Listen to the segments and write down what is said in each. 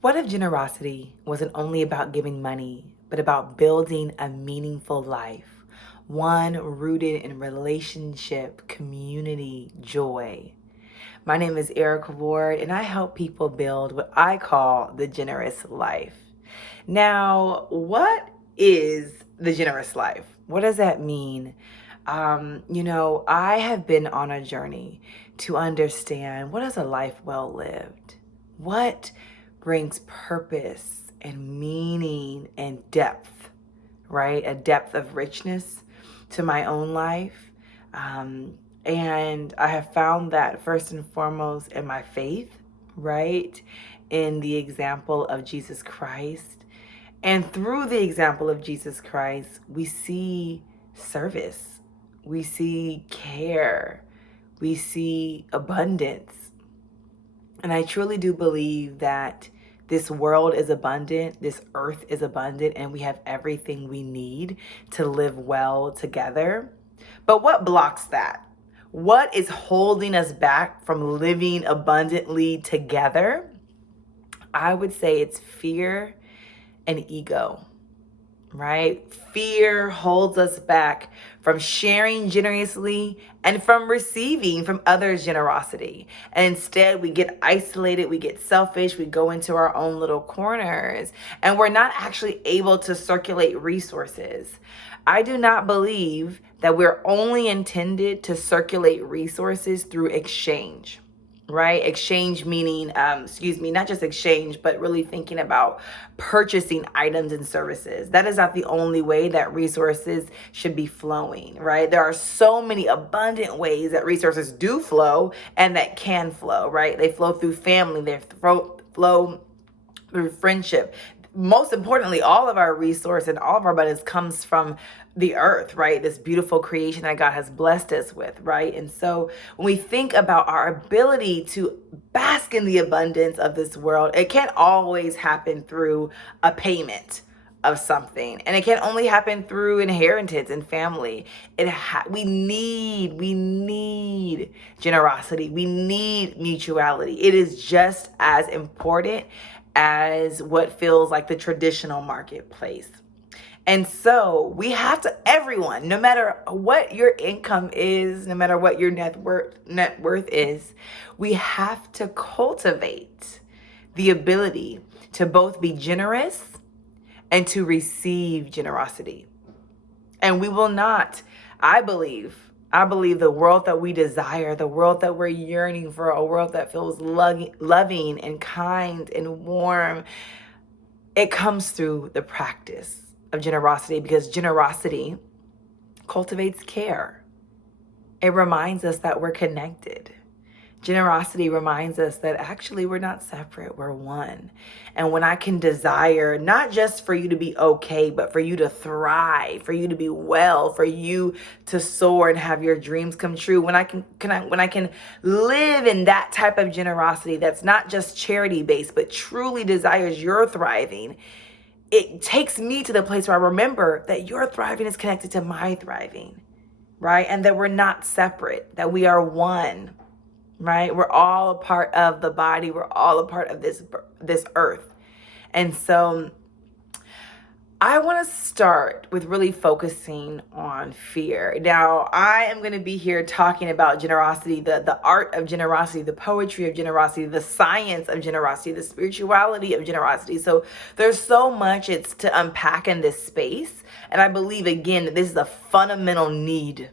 What if generosity wasn't only about giving money, but about building a meaningful life? One rooted in relationship, community, joy. My name is Erica Ward, and I help people build what I call the generous life. Now, what is the generous life? What does that mean? I have been on a journey to understand what is a life well lived? What brings purpose and meaning and depth, right? A depth of richness to my own life. And I have found that first and foremost in my faith, right? In the example of Jesus Christ. And through the example of Jesus Christ, we see service, we see care, we see abundance. And I truly do believe that this world is abundant, this earth is abundant, and we have everything we need to live well together. But what blocks that? What is holding us back from living abundantly together? I would say it's fear and ego, right? Fear holds us back from sharing generously and from receiving from others' generosity. And instead, we get isolated, we get selfish, we go into our own little corners, and we're not actually able to circulate resources. I do not believe that we're only intended to circulate resources through exchange. Right? Exchange meaning, not just exchange, but really thinking about purchasing items and services. That is not the only way that resources should be flowing, right? There are so many abundant ways that resources do flow and that can flow, right? They flow through family, they flow through friendship. Most importantly, all of our resource and all of our abundance comes from the earth, right? This beautiful creation that God has blessed us with, right? And so when we think about our ability to bask in the abundance of this world, it can't always happen through a payment of something, and it can only happen through inheritance and family. We need generosity, we need mutuality. It is just as important as what feels like the traditional marketplace. And so we have to, everyone, no matter what your income is, no matter what your net worth is, we have to cultivate the ability to both be generous and to receive generosity. And we will not, I believe the world that we desire, the world that we're yearning for, a world that feels loving and kind and warm, it comes through the practice of generosity, because generosity cultivates care. It reminds us that we're connected. Generosity reminds us that actually we're not separate, we're one. And when I can desire not just for you to be okay, but for you to thrive, for you to be well, for you to soar and have your dreams come true, when I can live in that type of generosity that's not just charity based, but truly desires your thriving, it takes me to the place where I remember that your thriving is connected to my thriving, right? And that we're not separate, that we are one. Right? We're all a part of the body. We're all a part of this earth. And so I want to start with really focusing on fear. Now, I am going to be here talking about generosity, the art of generosity, the poetry of generosity, the science of generosity, the spirituality of generosity. So there's so much it's to unpack in this space. And I believe, again, that this is a fundamental need.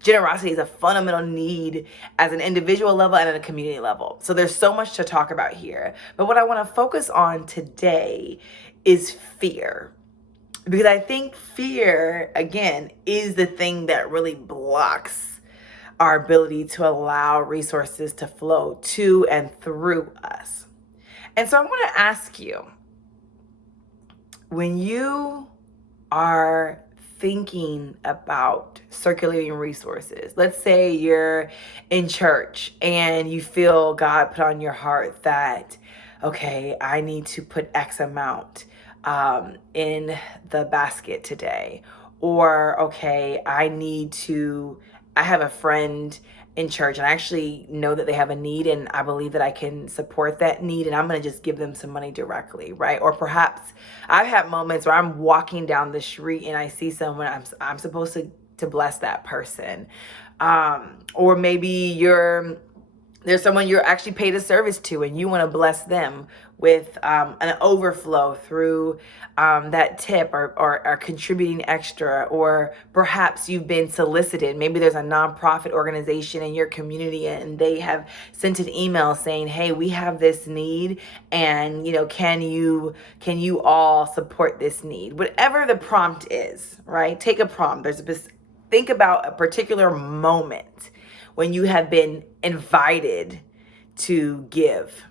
Generosity is a fundamental need as an individual level and at a community level. So there's so much to talk about here. But what I want to focus on today is fear. Because I think fear, again, is the thing that really blocks our ability to allow resources to flow to and through us. And so I want to ask you, when you are thinking about circulating resources, let's say you're in church and you feel God put on your heart that, okay, I need to put X amount in the basket today. Or, okay, I have a friend in church, and I actually know that they have a need, and I believe that I can support that need, and I'm going to just give them some money directly, right? Or perhaps I've had moments where I'm walking down the street and I see someone, I'm supposed to bless that person. Or maybe there's someone you're actually paid a service to, and you want to bless them with an overflow through that tip, or contributing extra. Or perhaps you've been solicited. Maybe there's a nonprofit organization in your community, and they have sent an email saying, hey, we have this need, and can you all support this need? Whatever the prompt is, right? Take a prompt. Think about a particular moment when you have been invited to give.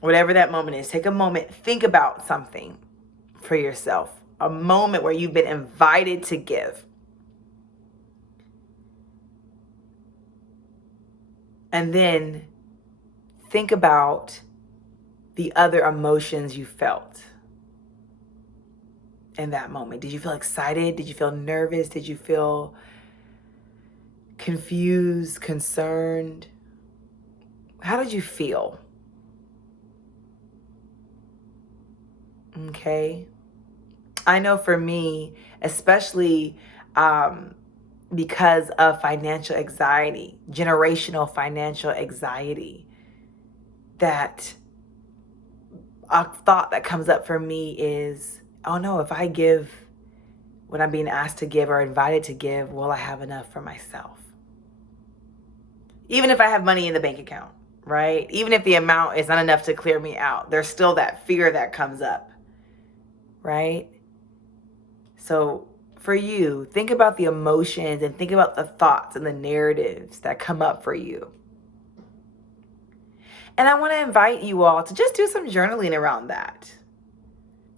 Whatever that moment is, take a moment, think about something for yourself. A moment where you've been invited to give. And then think about the other emotions you felt in that moment. Did you feel excited? Did you feel nervous? Did you feel confused, concerned? How did you feel? Okay. I know for me, especially because of financial anxiety, generational financial anxiety, that a thought that comes up for me is, oh no, if I give when I'm being asked to give or invited to give, will I have enough for myself? Even if I have money in the bank account, right? Even if the amount is not enough to clear me out, there's still that fear that comes up, right? So for you, think about the emotions and think about the thoughts and the narratives that come up for you. And I want to invite you all to just do some journaling around that,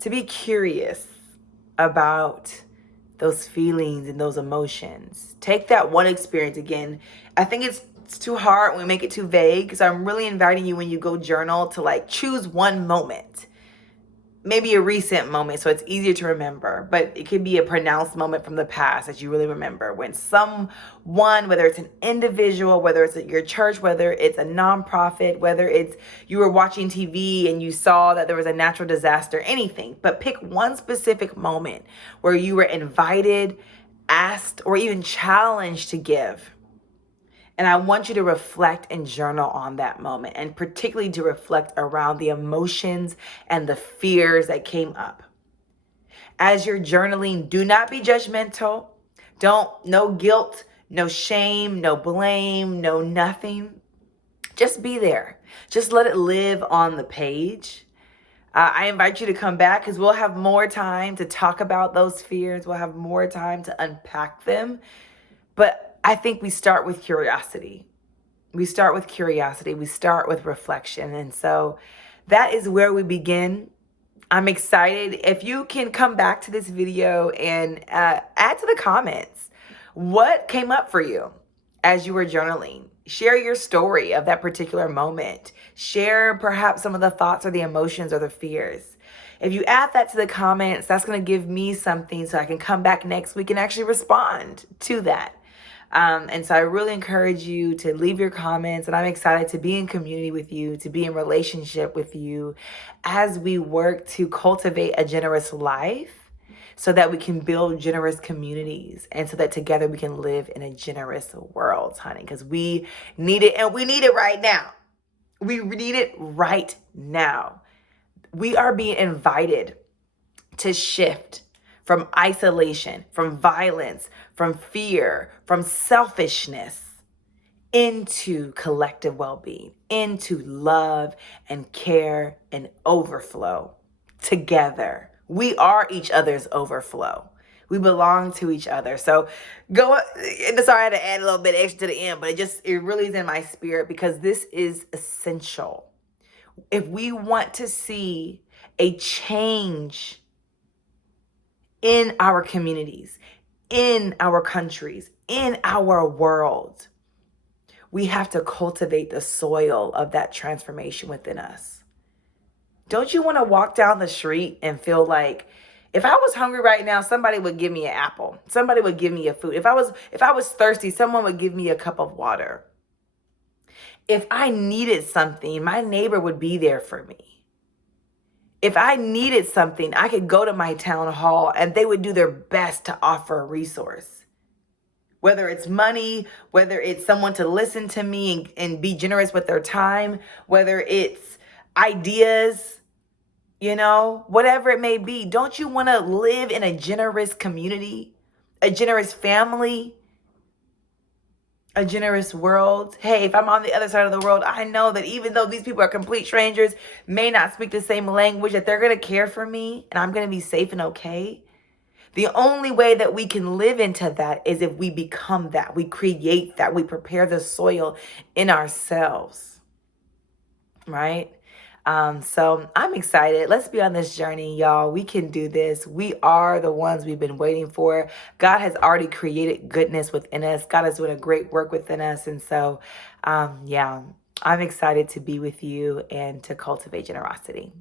to be curious about those feelings and those emotions. Take that one experience again. I think it's too hard when we make it too vague. So I'm really inviting you, when you go journal, to choose one moment, maybe a recent moment, so it's easier to remember, but it could be a pronounced moment from the past that you really remember, when someone, whether it's an individual, whether it's at your church, whether it's a nonprofit, whether it's you were watching TV and you saw that there was a natural disaster, anything, but pick one specific moment where you were invited, asked, or even challenged to give. And I want you to reflect and journal on that moment, and particularly to reflect around the emotions and the fears that came up. As you're journaling, do not be judgmental. No guilt, no shame, no blame, no nothing. Just be there. Just let it live on the page. I invite you to come back, because we'll have more time to talk about those fears. We'll have more time to unpack them. But I think we start with curiosity. We start with curiosity. We start with reflection. And so that is where we begin. I'm excited. If you can come back to this video and add to the comments what came up for you as you were journaling. Share your story of that particular moment. Share perhaps some of the thoughts or the emotions or the fears. If you add that to the comments, that's going to give me something so I can come back next week and actually respond to that. And so I really encourage you to leave your comments, and I'm excited to be in community with you, to be in relationship with you as we work to cultivate a generous life, so that we can build generous communities, and so that together we can live in a generous world, honey, because we need it, and we need it right now. We need it right now. We are being invited to shift from isolation, from violence, from fear, from selfishness, into collective well-being, into love and care and overflow together. We are each other's overflow. We belong to each other. So sorry I had to add a little bit extra to the end, but it really is in my spirit, because this is essential. If we want to see a change in our communities, in our countries, in our world, we have to cultivate the soil of that transformation within us. Don't you want to walk down the street and feel like, if I was hungry right now, somebody would give me an apple. Somebody would give me a food. If I was thirsty, someone would give me a cup of water. If I needed something, my neighbor would be there for me. If I needed something, I could go to my town hall and they would do their best to offer a resource. Whether it's money, whether it's someone to listen to me and be generous with their time, whether it's ideas, whatever it may be. Don't you want to live in a generous community, a generous family, a generous world? Hey, if I'm on the other side of the world, I know that even though these people are complete strangers, may not speak the same language, that they're going to care for me and I'm going to be safe and okay. The only way that we can live into that is if we become that, we create that, we prepare the soil in ourselves, right? So I'm excited. Let's be on this journey, y'all. We can do this. We are the ones we've been waiting for. God has already created goodness within us. God is doing a great work within us. And so, yeah, I'm excited to be with you and to cultivate generosity.